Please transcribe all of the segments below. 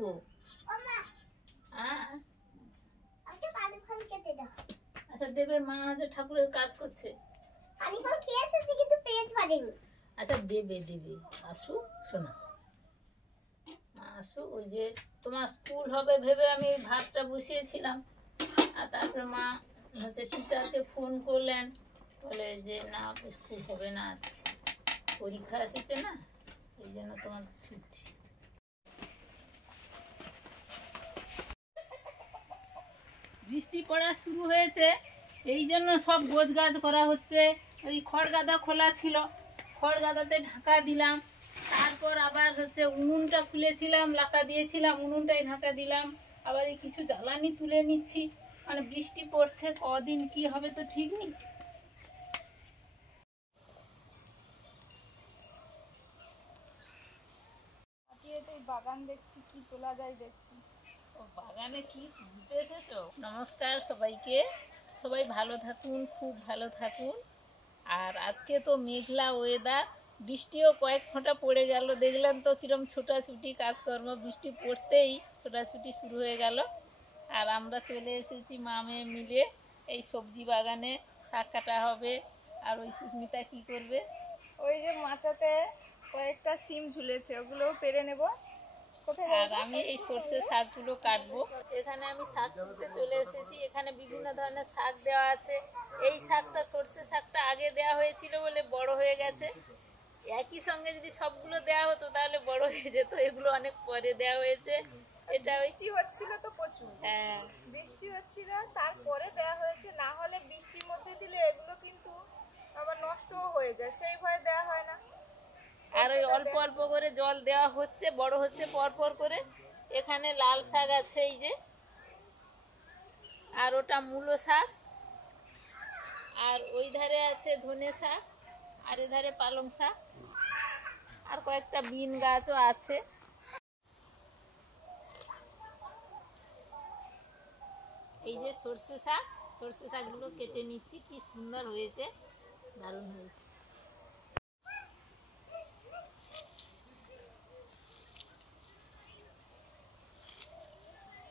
দেবো? আচ্ছা দেবে, মা আছে ঠাকুরের কাজ করছে। আচ্ছা দেবে দেবে, আসুক শোনা, আসুক। ওই যে তোমার স্কুল হবে ভেবে আমি ভাতটা বসিয়েছিলাম, আর তারপরে মা হচ্ছে টিচারকে ফোন করলেন, বলে যে না স্কুল হবে না, আজকে পরীক্ষা এসেছে না, এই জন্য তোমার ছুটি। বৃষ্টি পড়া শুরু হয়েছে, এই জন্য সব গোছগাছ করা হচ্ছে। ওই খড়গাদা খোলা ছিল, খড়গাদাতে ঢাকা দিলাম, তারপর আবার হচ্ছে উনুনটা খুলেছিলাম, লাকা দিয়েছিলাম, উনুনটাই ঢাকা দিলাম। আবার এই কিছু জ্বালানি তুলে নিচ্ছি, মানে বৃষ্টি পড়ছে, কদিন কি হবে তো ঠিক নেই। বাগান দেখছি, কি তোলা যায় দেখছি। ও বাগানে কি ঘুরতে এসেছো? নমস্কার সবাইকে, সবাই ভালো থাকুন, খুব ভালো থাকুন। আর আজকে তো মেঘলা ওয়েদার, বৃষ্টিও কয়েক ফোঁটা পড়ে গেল, দেখলাম তো কিরম ছোটাছুটি কাজকর্ম, বৃষ্টি পড়তেই ছোটাছুটি শুরু হয়ে গেল। আর আমরা চলে এসেছি মা মেয়ে মিলে এই সবজি বাগানে, শাক কাটা হবে। আর ওই সুস্মিতা কি করবে? ওই যে মাচাতে কয়েকটা সিম ঝুলেছে, ওগুলোও পেরে নেব। আর আমি এই সর্ষে শাকগুলো কাটবো। এখানে আমি শাক তুলতে চলে এসেছি, এখানে বিভিন্ন ধরনের শাক দেওয়া আছে। এই শাকটা সর্ষে শাকটা আগে দেওয়া হয়েছিল বলে বড় হয়ে গেছে, একই সঙ্গে যদি সবগুলো দেওয়া হতো তাহলে বড় হয়ে যেত, এগুলো অনেক পরে দেওয়া হয়েছে। এটা বৃষ্টি হচ্ছিল তো প্রচুর, হ্যাঁ বৃষ্টি হচ্ছিল তারপরে দেওয়া হয়েছে, না হলে বৃষ্টির মধ্যে দিলে এগুলো কিন্তু আবার নষ্টও হয়ে যায়, সেই ভয়ে দেওয়া হয় না। আর ওই অল্প অল্প করে জল দেওয়া হচ্ছে, বড় হচ্ছে পর পর করে। এখানে লাল শাক আছে এই যে, আর ওটা মূলো শাক, আর ওই ধারে আছে ধনে শাক, আর এধারে পালং শাক, আর কয়েকটা বিন গাছও আছে। এই যে সর্ষে শাক, সর্ষে শাকগুলো কেটে নিচ্ছি, কি সুন্দর হয়েছে, দারুণ হয়েছে।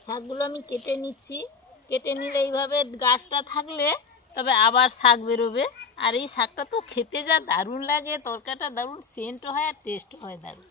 শাকগুলো আমি কেটে নিচ্ছি, কেটে নিলে এইভাবে গাছটা থাকলে তবে আবার শাক বেরোবে। আর এই শাকটা তো খেতে যা দারুণ লাগে, তরকারিটা দারুণ সেন্টও হয় আর টেস্টও হয় দারুণ।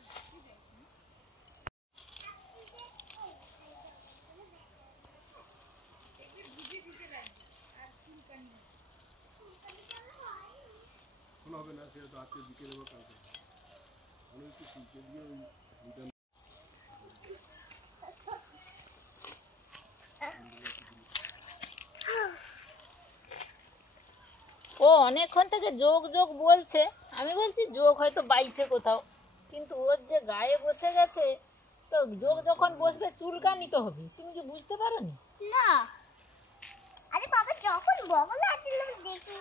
ও অনেকক্ষণ থেকে যোগ যোগ বলছে, আমি বলছি যোগ হয়তো বাইছে কোথাও, কিন্তু ওর যে গায়ে বসে গেছে, তো যোগ যখন বসবে চুলকানি তো হবে, তুমি কি বুঝতে পারো না? আরে বাবা, যখন বগলে আসলাম দেখি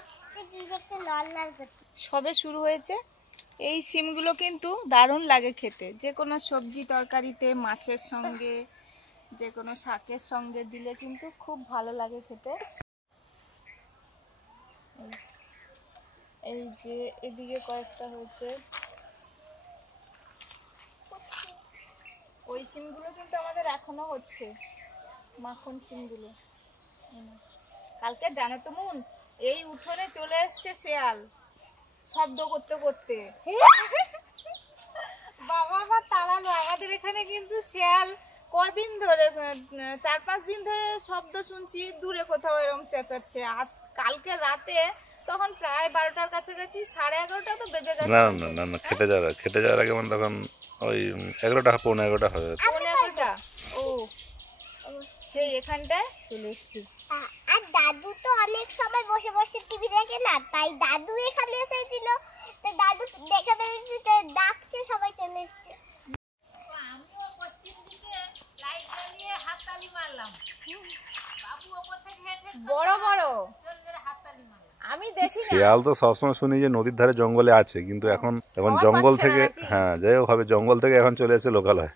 কি দেখতে লাল লাল করতে। সবে শুরু হয়েছে। এই সিমগুলো কিন্তু দারুণ লাগে খেতে, যে কোনো সবজি তরকারিতে, মাছের সঙ্গে, যে কোনো শাকের সঙ্গে দিলে কিন্তু খুব ভালো লাগে খেতে। এই যে এদিকে কয়েকটা হয়েছে, ওই সিমগুলো কিন্তু আমাদের এখনো হচ্ছে, মাখন সিমগুলো। কালকে জানো তো মুন, এই উঠোনে চলে এসছে শেয়াল শব্দ করতে করতে। বাবা আবার তাড়ালো, আমাদের এখানে কিন্তু শেয়াল কদিন ধরে, 4-5 দিন ধরে শব্দ শুনছি, দূরে কোথাও এরকম চেঁচাচ্ছে। আজ কালকে রাতে তখন প্রায় 12টার কাছাকাছি, 11:30টা তো বেজে গেছে। না না না না, খেতে যাওয়ার আগে মানে তখন ওই 11টা 11:15 হবে। 11:15? ও সেই এখানটায় চলে এসছি। আর দাদু তো অনেক সময় বসে বসে টিভি দেখে না, তাই দাদু এখানে এসেছিল, তো দাদু দেখে ফেলেছে, ডাকছে, সবাই চলে এসেছে। আমিও পশ্চিম দিকে লাইট জ্বালিয়ে হাততালি মারলাম, বাবু ওপর থেকে হেঁটে বড় বড় হাততালি মারলাম। আমি দেখি না। শিয়াল তো সবসময় শুনি যে নদীর ধারে জঙ্গলে আছে, কিন্তু এখন জঙ্গল থেকে, হ্যাঁ যাই হোক হবে, জঙ্গল থেকে এখন চলে এসে লোকাল হয়।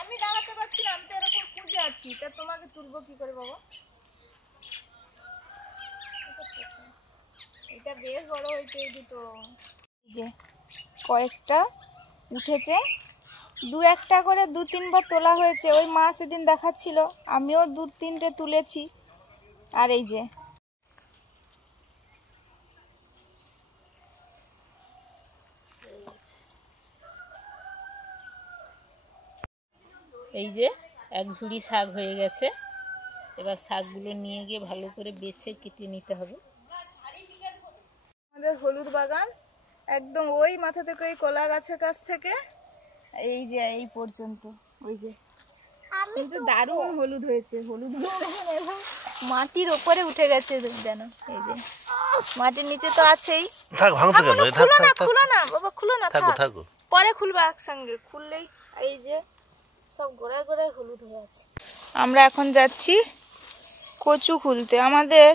আমি দাঁড়াতে পারছি না, আমি তো এরকম খুঁজে আছি, তা তোমাকে তুলবো কি করে বাবা? এটা বেশ বড় হয়েছে এই দুটো, যে কয়েকটা উঠেছে, দু একটা করে 2-3 বার তোলা হয়েছে। ওই মা সেদিন দেখাচ্ছিল, আমিও 2-3টে তুলেছি। আর এই যে এই যে এক ঝুড়ি শাক হয়ে গেছে। এবার শাকগুলো নিয়ে গিয়ে ভালো করে বেছে কেটে নিতে হবে। আমাদের হলুদ বাগান একদম ওই মাথা থেকে ওই কলা গাছের কাছ থেকে এই যে এই পর্যন্ত, ওই যে কিন্তু দারুণ হলুদ হয়েছে। হলুদগুলো এবং মাটির ওপরে উঠে গেছে যেন। এই যে মাটির নিচে তো আছেই। খুলো না, খুলো না বাবা, খুলো না, থাক, পরে খুলবা একসঙ্গে। খুললেই এই যে সব গোড়ায় গোড়ায় হলুদ হয়ে আছে। আমরা এখন যাচ্ছি কচু খুলতে। আমাদের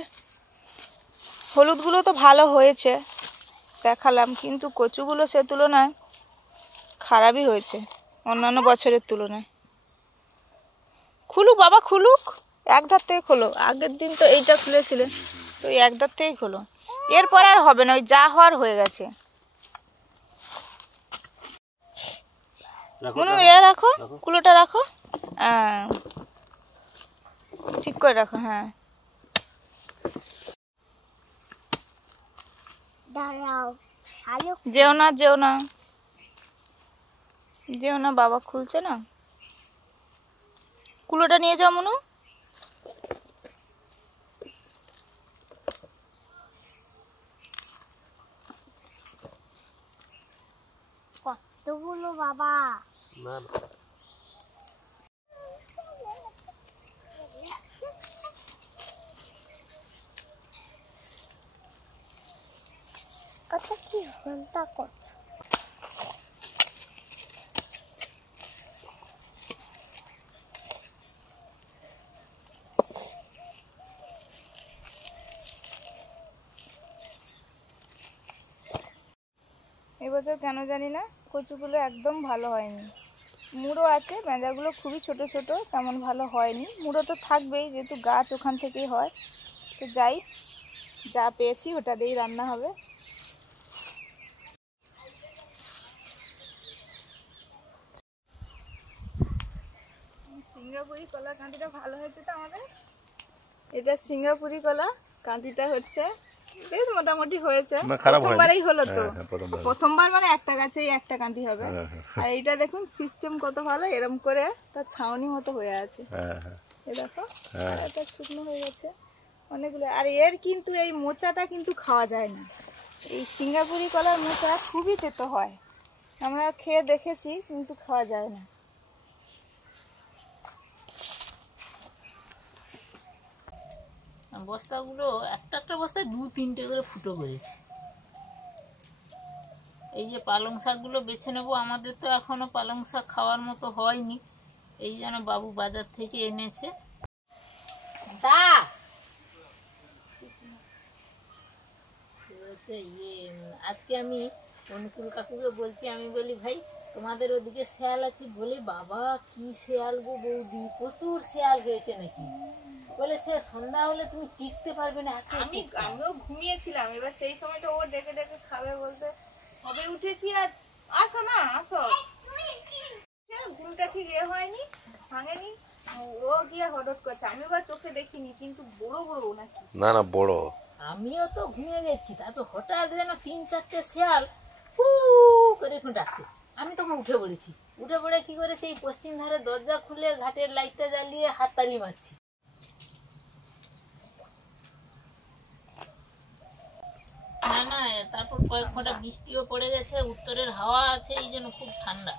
হলুদগুলো তো ভালো হয়েছে দেখালাম, কিন্তু কচুগুলো সে তুলনায় খারাপই হয়েছে অন্যান্য বছরের তুলনায়। খুলুক বাবা, খুলুক, এক ধার থেকে খোলো। আগের দিন তো এইটা খুলেছিলে, তো এক ধার থেকেই খোলো। এরপর আর হবে না, ওই যা হওয়ার হয়ে গেছে। মনু এ রাখো, কুলোটা রাখো, ঠিক করে রাখো। হ্যাঁ দাঁড়াও, শালুক যেও না, যেও না, যেও না, বাবা খুলছে না। কুলোটা নিয়ে যাও মনু। কতগুলো বাবা। কথা কি ঘন্টা কর। এবছর কেন জানি না কচুগুলো একদম ভালো হয়নি। মুড়ো আছে, মেঁজাগুলো খুবই ছোট ছোট, তেমন ভালো হয়নি। মুড়ো তো থাকবেই, যেহেতু গাছ ওখান থেকেই হয়। তো যাই, যা পেয়েছি ওটা দিয়েই রান্না হবে। সিঙ্গাপুরি কলা কাঁদিটা ভালো হয়েছে তো আমাদের। এটা সিঙ্গাপুরি কলা কাঁদিটা হচ্ছে বেশ মোটামুটি হয়েছে। প্রথমবারই হলো তো, প্রথমবার মানে একটা গাছেই একটা কাঁদি হবে। আর এইটা দেখুন সিস্টেম কত ভালো, এরম করে তার ছাউনি মতো হয়ে আছে। এই দেখো, এটা শুকনো হয়ে গেছে অনেকগুলো। আর এর কিন্তু এই মোচাটা কিন্তু খাওয়া যায় না। এই সিঙ্গাপুরি কলার মোচা খুবই তেতো হয়, আমরা খেয়ে দেখেছি, কিন্তু খাওয়া যায় না। বস্তাগুলো একটা একটা বস্তায় 2-3টে করে ফুটো করেছে। এই যে পালং শাকগুলো বেছে নেবো। আমাদের তো এখনো পালং শাক খাওয়ার মতো হয়নি, এই যেন বাবু বাজার থেকে এনেছে। আজকে আমি অনুকূল কাকুকে বলছি, আমি বলি ভাই তোমাদের ওদিকে শেয়াল আছে? বলে বাবা কি শেয়াল গো বৌদি, প্রচুর শেয়াল হয়েছে নাকি। বলে সে সন্ধ্যা হলে তুমি টিকতে পারবে না। আমিও ঘুমিয়েছিলাম, এবার সেই সময়টা ও ডেকে ডেকে খাবে বলতে সবে উঠেছি। আজ আসো না, আসো। ঘুমটা ঠিক হয়নি, ভাঙেনি, ও গিয়ে হঠাৎ করছে। আমি বা চোখে দেখিনি, কিন্তু বড় বড় নাকি। না না বড়। আমিও তো ঘুমিয়ে গেছি, তারপর হঠাৎ যেন 3-4টে শেয়াল হু করে এখন ডাকছে। আমি তখন উঠে পড়েছি। উঠে পড়ে কি করেছি, এই পশ্চিম ধারে দরজা খুলে ঘাটের লাইটটা জ্বালিয়ে হাততালি মারছি। না না, তারপর কয়েক ফোঁটা বৃষ্টিও পড়ে গেছে, উত্তরের হাওয়া আছে, এই জন্য খুব ঠান্ডা।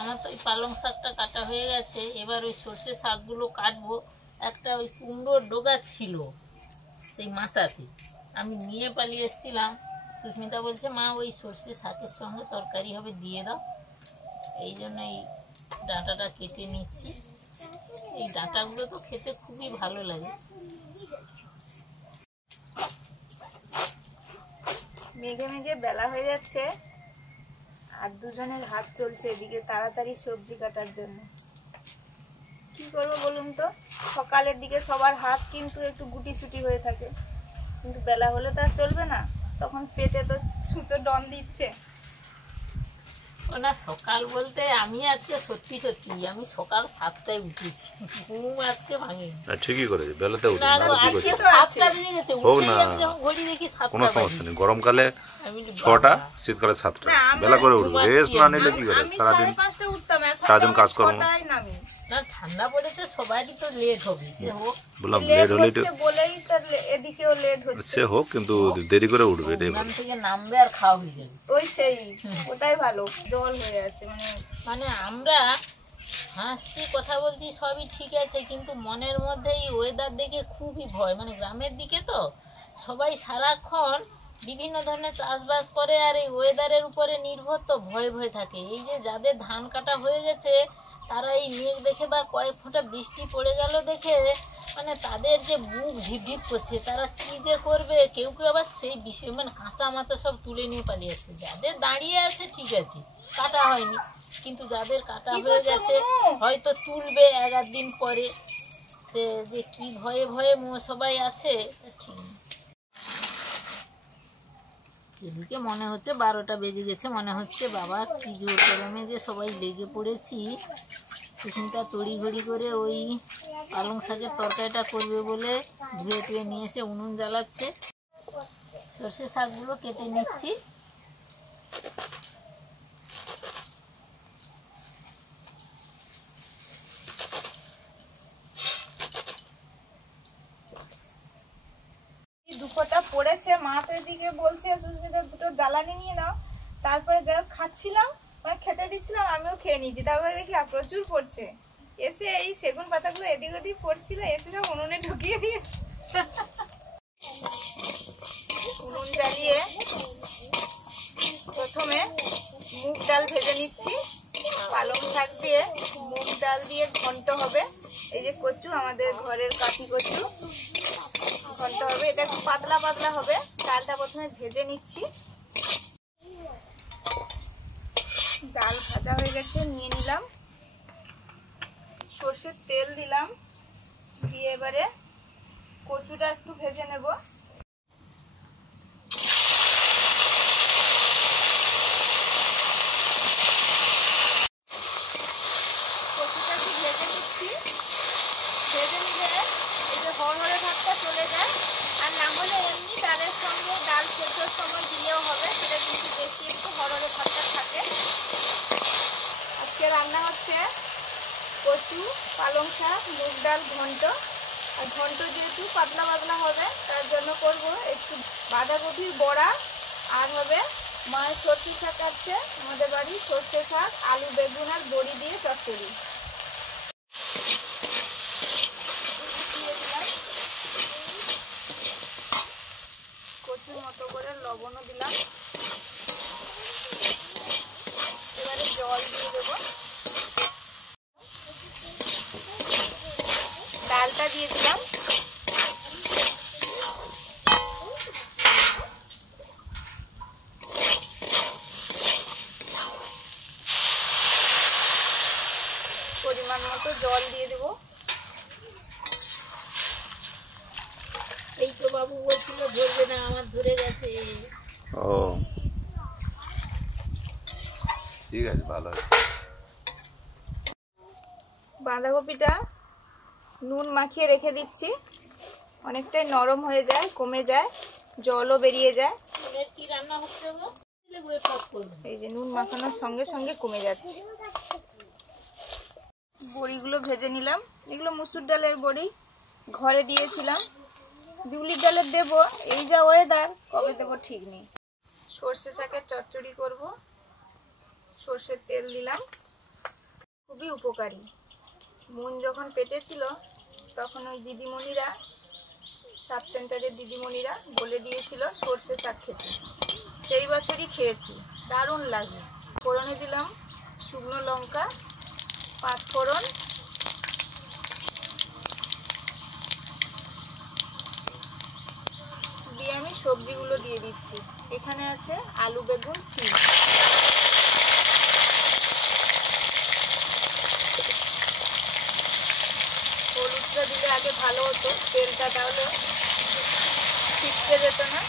আমার তো ওই পালং শাকটা কাটা হয়ে গেছে, এবার ওই সর্ষে শাকগুলো কাটবো। একটা ওই কুমড়োর ডোগা ছিল সেই মাচাতে, আমি নিয়ে পালিয়ে এসেছিলাম। সুস্মিতা বলছে মা ওই সর্ষে শাকের সঙ্গে তরকারি হবে, দিয়ে দাও। এই জন্য এই ডাঁটাটা কেটে নিচ্ছি। এই ডাঁটাগুলো তো খেতে খুবই ভালো লাগে। মেঘে মেঘে বেলা হয়ে যাচ্ছে, আর দুজনের হাত চলছে এদিকে তাড়াতাড়ি সবজি কাটার জন্য। কি করবো বলুন তো, সকালের দিকে সবার হাত কিন্তু একটু গুটিসুটি হয়ে থাকে, কিন্তু বেলা হলে তো আর চলবে না, তখন পেটে তো ছুঁচো ডন দিচ্ছে। না সকাল বলতে আমি আজকে সত্যি আমি সকাল 7টায় উঠেছি, ঘুম আজকে ভাঙিনি। ঠিকই করেছে, বেলাতে উঠে না না গো, কি আজকে করছে 7টা বেজে গেছে, হোক উঠেই না, আমি যখন ঘড়ি দেখি 7টা কোনো সমস্যা বাজে। নেই। গরমকালে আমি বলি, 6টা, বাবা। শীতকালে 7টা, না, আমরা বেলা করে উঠবে। ঘুমাচ্ছি রেস্ট না নিলে কি করে আমি সারাদিন? 5:30 উঠতাম, এখন সারাদিন কাজকর্ম। 6টায় নামি। না ঠান্ডা পড়েছে, সবারই তো লেট হবে, সে হোক। বললাম লেট লেট হলে হচ্ছে বলেই তো এদিকেও লেট হচ্ছে। সে হোক, কিন্তু দেরি করে উঠবে এটাই ওখান ভালো। থেকে নামবে আর খাওয়া হয়ে যাবে। ওই সেই ওটাই ভালো, জল হয়ে আছে মানে আমরা হাসছি, কথা বলছি, সবই ঠিক আছে, কিন্তু মনের মধ্যে এই ওয়েদার দেখে খুবই ভয়। মানে গ্রামের দিকে তো সবাই সারাক্ষণ বিভিন্ন ধরনের চাষবাস করে, আর এই ওয়েদারের উপরে নির্ভর, তো ভয় থাকে। এই যে যাদের ধান কাটা হয়ে গেছে, তারা এই মেঘ দেখে বা কয়েক ফোঁটা বৃষ্টি পড়ে গেল দেখে মানে তাদের যে বুক ঢিপ করছে, তারা কি যে করবে। কেউ আবার সেই বিষয় মানে কাঁচা মাথা সব তুলে নিয়ে পালিয়েছে। যাদের দাঁড়িয়ে আছে ঠিক আছে, কাটা হয়নি, কিন্তু যাদের কাটা হয়ে গেছে হয়তো তুলবে 11 দিন পরে, সে যে কি ভয়ে সবাই আছে ঠিক নেই। এদিকে মনে হচ্ছে 12টা বেজে গেছে, মনে হচ্ছে বাবা কি জোর গরমে যে সবাই লেগে পড়েছি। সুস্মিতা তড়িঘড়ি করে ওই পালং শাকের তরকারিটা করবে বলে ধুয়ে টুয়ে নিয়ে এসে উনুন জ্বালাচ্ছে। সর্ষে শাকগুলো কেটে নিচ্ছি। দুপুরটা পড়েছে, মা তো এদিকে বলছে সুস্মিতা দুটো জ্বালানি নিয়ে নাও। তারপরে যা খাচ্ছিলাম, মানে খেতে দিচ্ছিলাম, আমিও খেয়ে নিয়েছি। তারপরে দেখি প্রচুর পড়ছে। এসে এই সেগুন পাতাগুলো এদিক ওদিক পড়ছিল, এসে সব উনুনে ঢুকিয়ে দিয়েছি। উনুন জ্বালিয়ে প্রথমে মুগ ডাল ভেজে নিচ্ছি। পালং শাক দিয়ে মুগ ডাল দিয়ে ঘন্ট হবে। এই যে কচু, আমাদের ঘরের কাঠি কচু, ঘন্ট হবে। এটা একটু পাতলা পাতলা হবে। ডালটা প্রথমে ভেজে নিচ্ছি। ডাল ভাজা হয়ে গেছে, নিয়ে নিলাম। সর্ষের তেল দিলাম, দিয়ে এবারে কচুটা একটু ভেজে নেব। কচুটা একটু ভেজে নিচ্ছি। ভেজে নিলে এই যে হরহরে ভাতটা চলে যায়, আর না হলে এমনি ডালের সঙ্গে ডাল সেদ্ধর সময় দিলেও হবে। সেটা কিন্তু বেশি একটু হরহরে ভাতটা থাকে। আজকে রান্না হচ্ছে কচু, পালং শাক, মুগ ডাল ঘন্ট। আর ঘন্ট যেহেতু পাতলা পাতলা হবে, তার জন্য করব একটু বাঁধাকপির বড়া, আর হবে মায়ের সর্ষে শাক আছে আমাদের বাড়ি, সর্ষে শাক, আলু বেগুন আর বড়ি দিয়ে চচ্চড়ি। কচুর মতো করে লবণও দিলাম। এবারে জল দিয়ে দেবো। ডালটা দিয়ে দিলাম। পরিমাণ মতো জল দিয়ে দেবো। এই তো বাবু বলছিল ধরবে না, আমার ধরে গেছে। ও ঠিক আছে, ভালো আছে। বাঁধাকপিটা নুন মাখিয়ে রেখে দিচ্ছি। অনেকটাই নরম হয়ে যায়, কমে যায়, জলও বেরিয়ে যায়। কি রান্না হচ্ছে গো? এই যে নুন মাখানোর সঙ্গে সঙ্গে কমে যাচ্ছে। বড়িগুলো ভেজে নিলাম। এগুলো মুসুর ডালের বড়ি, ঘরে দিয়েছিলাম। বিউলির ডালের দেবো, এই যা ওয়েদার, কবে দেবো ঠিক নেই। সর্ষে শাকের চচ্চড়ি করব। সর্ষের তেল দিলাম। খুবই উপকারী। মন যখন পেটে ছিল, তখন ওই দিদিমণিরা, সাব সেন্টারের দিদিমণিরা বলে দিয়েছিল সর্ষে শাক খেতে। সেই বছরই খেয়েছি, দারুণ লাগে। ফোড়নে দিলাম শুকনো লঙ্কা, 5 ফোড়ন, দিয়ে আমি সবজিগুলো দিয়ে দিচ্ছি। এখানে আছে আলু বেগুন সিম। হলুদটা দিলে আগে ভালো হতো, তেলটা তাহলে ছিটকে যেত না।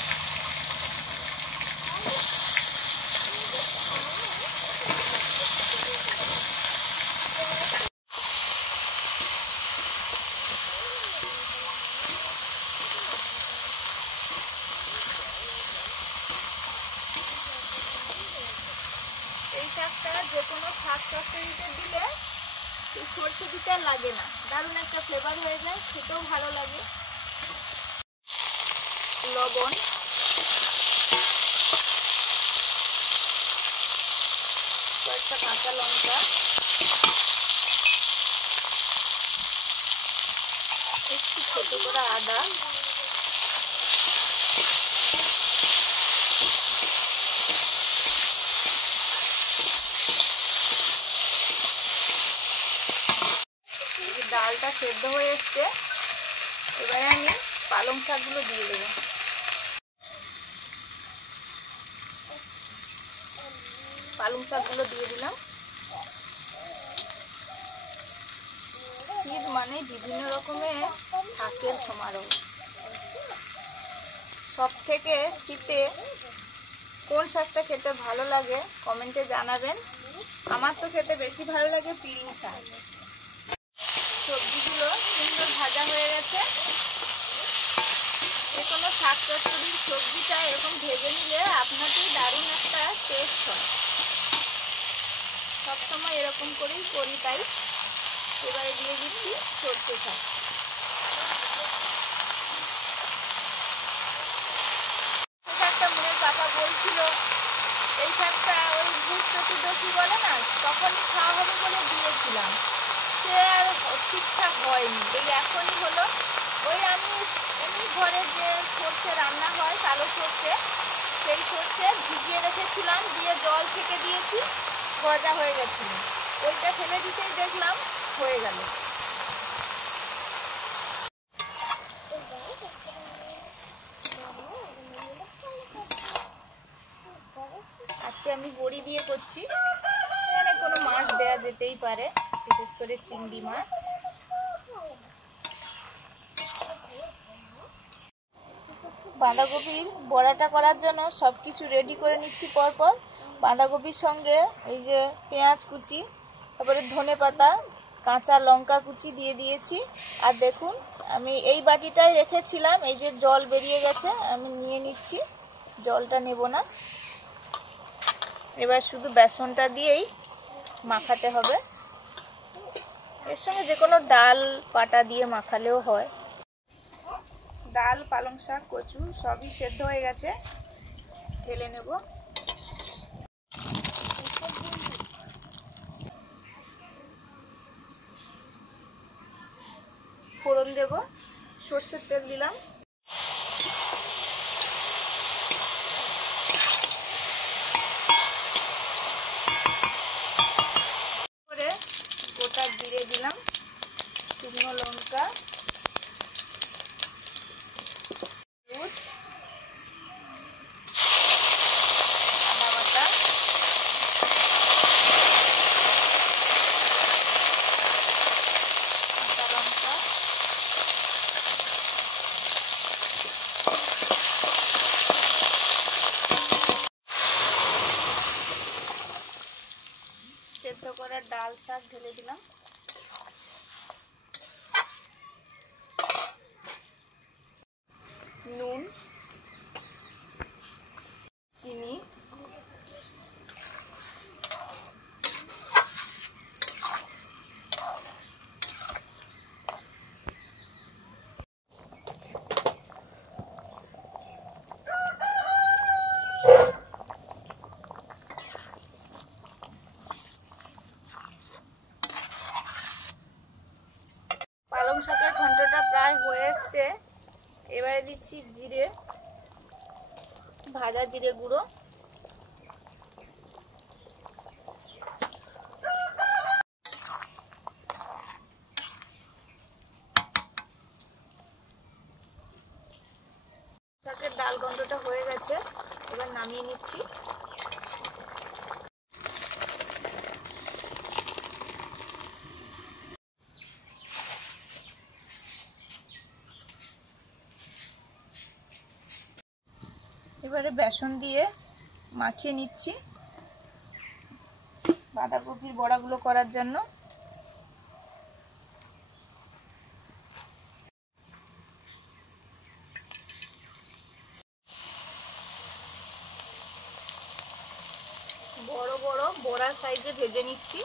শাকটা যে কোনো শাক তরকারিতে দিলে এই সরষে দিতে আর লাগে না, দারুণ একটা ফ্লেভার হয়ে যায়, খেতেও ভালো লাগে। লবণ, কয়েকটা কাঁচা লঙ্কা, একটু ছোট করে আদা, ডালটা সেদ্ধ হয়ে এসছে। এবারে আমি পালং শাকগুলো দিয়ে দেবো। পালং শাকগুলো দিয়ে দিলাম। শীত মানে বিভিন্ন রকমের শাকের সমারোহ। সব থেকে শীতে কোন শাকটা খেতে ভালো লাগে কমেন্টে জানাবেন। আমার তো খেতে বেশি ভালো লাগে পিলিং শাক। সবজিগুলো সুন্দর ভাজা হয়ে গেছে। যে কোনো শাক চচ্চড়ির সবজিটা এরকম ভেজে নিলে আপনাদের দারুণ একটা টেস্ট হয়। সবসময় এরকম করেই করি তাই। এবারে দিয়ে দিচ্ছি সরষে শাক। শাকটা মেয়ের পাপা বলছিল এই শাকটা ওই ভূত চতুর্দশী বলে না, তখনই খাওয়া হবে বলে দিয়েছিলাম, সে আর ঠিকঠাক হয়নি। এই এখনই হলো। ওই আমি এমনি ঘরে যে সর্ষে রান্না হয় কালো সর্ষে, সেই সর্ষে ভিজিয়ে রেখেছিলাম, দিয়ে জল ছেঁকে দিয়েছি, গজা হয়ে গেছিল। ওইটা ফেলে দিতেই দেখলাম হয়ে গেল। আজকে আমি বড়ি দিয়ে করছি। এখানে কোনো মাছ দেয়া যেতেই পারে, বিশেষ করে চিংড়ি মাছ। বাঁধাকপির বড়াটা করার জন্য সব কিছু রেডি করে নিচ্ছি পরপর। বাঁধাকপির সঙ্গে এই যে পেঁয়াজ কুচি, তারপরে ধনেপাতা, কাঁচা লঙ্কা কুচি দিয়ে দিয়েছি। আর দেখুন আমি এই বাটিটাই রেখেছিলাম, এই যে জল বেরিয়ে গেছে, আমি নিয়ে নিচ্ছি, জলটা নেব না। এবার শুধু বেসনটা দিয়েই মাখাতে হবে। এর সঙ্গে যে কোনো ডাল পাটা দিয়ে মাখালেও হয়। ডাল, পালং শাক, কচু সবই সেদ্ধ হয়ে গেছে, ঢেলে নেব। ফোড়ন দেব, সর্ষের তেল দিলাম, করে গোটা জিরে দিলাম, শুকনো লঙ্কা, হলুদ, আদা বাটা, কাঁচা লঙ্কা, সেদ্ধ করে ডাল শাক ঢেলে দিলাম, নুন, চিনি, পালং শাকের ঘন্টটা প্রায় হয়ে এসছে। এবারে দিচ্ছি জিরে, ভাজা জিরে গুঁড়ো, শাকের ডাল ঘন্টটা হয়ে গেছে, এবার নামিয়ে নিচ্ছি। এবারে বেসন দিয়ে মাখিয়ে নিচ্ছি বাঁধাকপির বড়াগুলো করার জন্য। বড় বড় বড়া সাইজে ভেজে নিচ্ছি।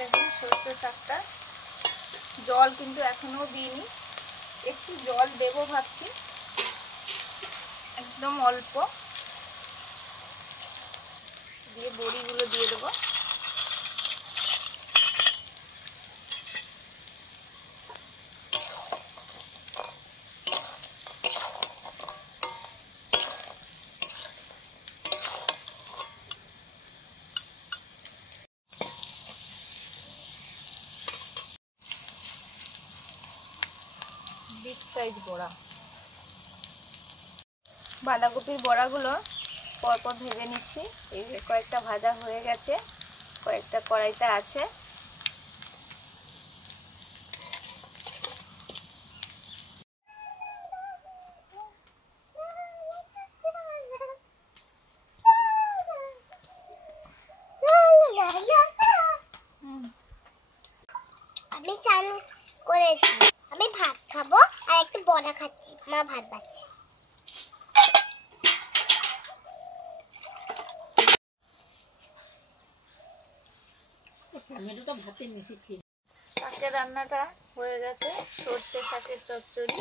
দেখুন সরষে শাকটা, জল কিন্তু এখনো দিইনি, একটু জল দেবো ভাবছি, একদম অল্প দিয়ে বড়িগুলো দিয়ে দেবো। বিগ সাইজ বড়া, বাঁধাকপির বড়াগুলো পরপর ভেজে নিচ্ছি। এই যে কয়েকটা ভাজা হয়ে গেছে, কয়েকটা কড়াইতে আছে। আমি চান করেছি, আমি ভাত খাবো আর একটা বড়া খাচ্ছি, মা ভাত বাচ্ছে। শাকের রান্নাটা হয়ে গেছে, সর্ষে শাকের চচ্চড়ি।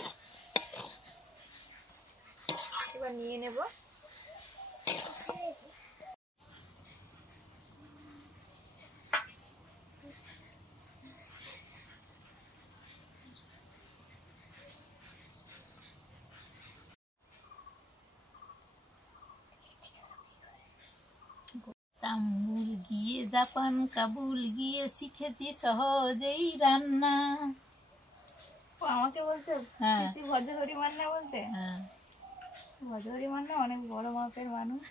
এবার নিয়ে নেব। তাম্বুল গিয়ে জাপান কাবুল গিয়ে শিখেছি সহজেই রান্না। ও আমাকে বলছে হ্যাঁ। শিশি ভজহরি মান্না বলতে। হ্যাঁ, ভজহরি মান্না অনেক বড় মাপের মানুষ।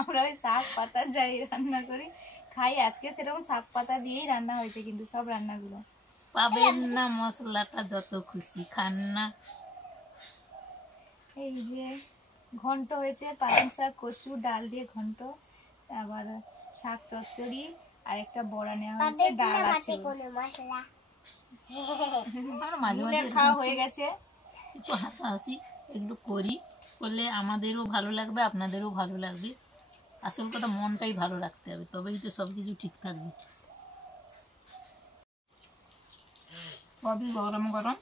আমরা ওই শাক পাতা যাই রান্না করি, খাই। আজকে সেরকম শাক পাতা দিয়েই রান্না হয়েছে, কিন্তু সব রান্নাগুলো পাবেন না মশলাটা যত খুশি খান না। এই যে ঘন্ট হয়েছে, পালং শাক, কচু, ডাল দিয়ে ঘন্ট, আবার শাক চচ্চড়ি আর একটা বড়া নেওয়া হয়েছে, ডাল আছে। কোনো মশলা আর মাঝে মাঝে নুনের খাওয়া হয়ে গেছে। একটু হাসাহাসি একটু করি, করলে আমাদেরও ভালো লাগবে, আপনাদেরও ভালো লাগবে। আসল কথা মনটাই ভালো রাখতে হবে, তবেই তো সব কিছু ঠিক থাকবে। সবই গরম গরম।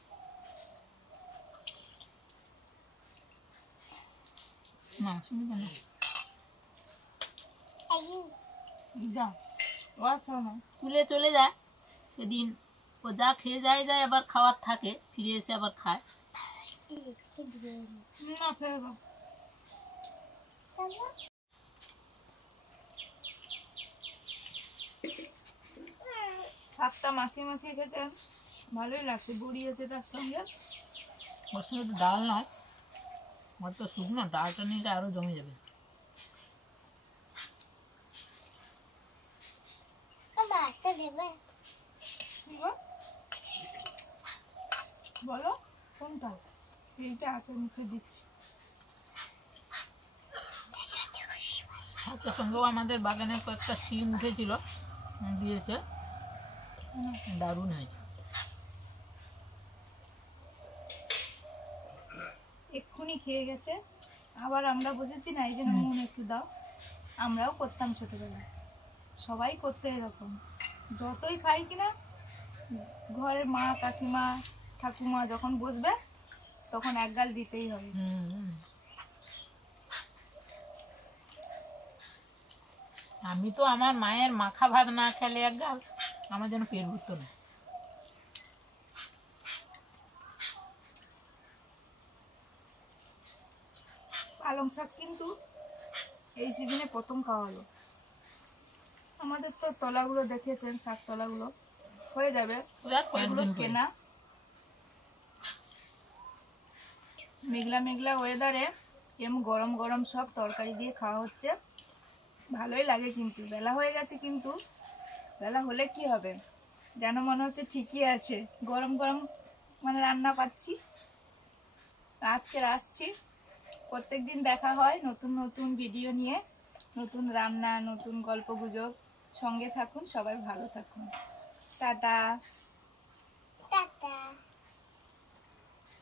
না শুনবে না, যা তুলে চলে যায়। সেদিন ও যা খেয়ে যায় আবার খাওয়ার থাকে, ফিরে এসে আবার খায়। না ফেলবো। শাকটা মাখিয়ে মাখিয়ে খেতে ভালোই লাগছে, বড়ি আছে তার সঙ্গে। ওর সঙ্গে তো ডাল নয়, ওর তো শুকনো, ডালটা নিলে আরো জমে যাবে। ভাতটা দেবে? বলো কোনটা? এইটা আছে, মুখে দিচ্ছি। শাকের সঙ্গেও আমাদের বাগানে কয়েকটা শিম উঠেছিল, দিয়েছে, দারুণ হয়েছে। এক্ষুনি খেয়ে গেছে, আবার আমরা বসেছি না, এই জন্য মন একটু দাও। আমরাও করতাম ছোটবেলায়, সবাই করতে এরকম। যতই খাই কিনা, ঘরের মা, কাকিমা, ঠাকুমা যখন বসবে তখন এক গাল দিতেই হবে। আমি তো আমার মায়ের মাখা ভাত না খেলে এক গাল আমার যেন পেট ভরতো না। পালং শাক কিন্তু এই সিজনে প্রথম খাওয়া হলো। আমাদের তো তলাগুলো দেখেছেন, শাক তলাগুলো হয়ে যাবে, ওগুলো কেনা। মেঘলা মেঘলা ওয়েদারে এরকম গরম গরম সব তরকারি দিয়ে খাওয়া হচ্ছে, ভালোই লাগে। কিন্তু বেলা হয়ে গেছে, কিন্তু বেলা হলে কি হবে, যেন মনে হচ্ছে ঠিকই আছে, গরম গরম মানে রান্না পাচ্ছি। আজকে আসছি, প্রত্যেকদিন দেখা হয় নতুন নতুন ভিডিও নিয়ে, নতুন রান্না, নতুন গল্পগুজব। সঙ্গে থাকুন, সবাই ভালো থাকুন। টাটা।